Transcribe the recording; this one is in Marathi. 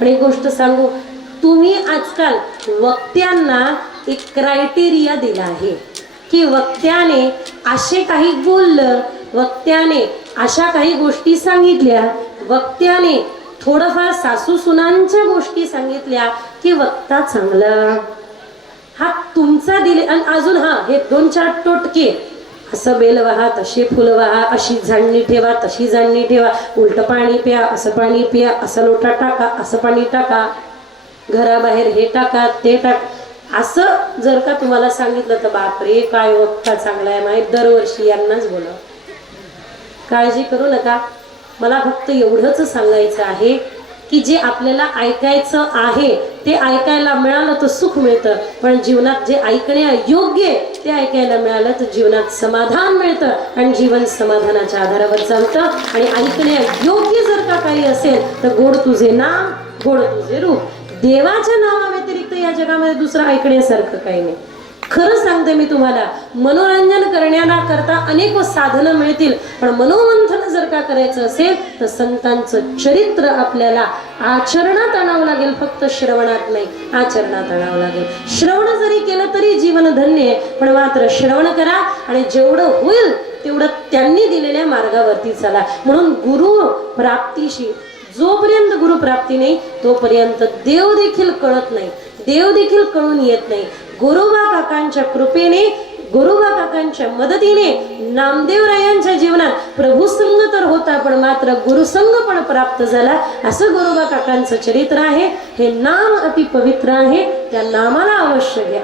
पण एक गोष्ट सांगू तुम्ही आजकाल वक्त्यांना एक क्रायटेरिया दिला आहे की वक्त्याने असे काही बोललं वक्त्याने अशा काही गोष्टी सांगितल्या वक्त्याने थोडंफार सासू सुनांच्या गोष्टी सांगितल्या की वक्ता चांगला. हा तुमचा दिले आणि अजून हा हे दोन चार टोटके असं बेल वाहा तशी फुलं वाहा अशी झाडणी ठेवा तशी झाडणी ठेवा. उलट पाणी प्या असं पाणी प्या असं लोटा टाका असं पाणी टाका. घराबाहेर हे टाका ते टाक. असं जर का तुम्हाला सांगितलं तर बापरे काय वक्ता चांगला आहे माहीत? दरवर्षी यांनाच बोला काळजी करू नका. मला फक्त एवढंच सांगायचं आहे की जे आपल्याला ऐकायचं आहे ते ऐकायला मिळालं तर सुख मिळतं. पण जीवनात जे ऐकण्या योग्य ते ऐकायला मिळालं तर जीवनात समाधान मिळतं आणि जीवन समाधानाच्या आधारावर चालतं. आणि ऐकण्या योग्य जर का काही असेल तर गोड तुझे नाम गोड तुझे रूप. देवाच्या नावाव्यतिरिक्त या जगामध्ये दुसरं ऐकण्यासारखं काही नाही. खरं सांगते मी तुम्हाला मनोरंजन करण्याला करता अनेक साधनं मिळतील पण मनोमंथन जर का करायचं असेल तर संतांचं चरित्र आपल्याला आचरणात आणावं लागेल फक्त श्रवणात नाही आचरणात आणावं लागेल. श्रवण जरी केलं तरी जीवन धन्य आहे पण मात्र श्रवण करा आणि जेवढं होईल तेवढं त्यांनी दिलेल्या मार्गावरती चला. म्हणून गुरु प्राप्तीशी जोपर्यंत गुरु प्राप्ती नाही तोपर्यंत देव देखील कळत नाही. देव देखील कळून येत नाही. गुरुबा काकांच्या कृपेने गुरुबा काकांच्या मदतीने नामदेवरायांच्या जीवनात प्रभुसंग तर होता पण मात्र गुरुसंग पण प्राप्त झाला. असं गुरुबा काकांचं चरित्र आहे. हे नाम अति पवित्र आहे. त्या नामाला अवश्य घ्या.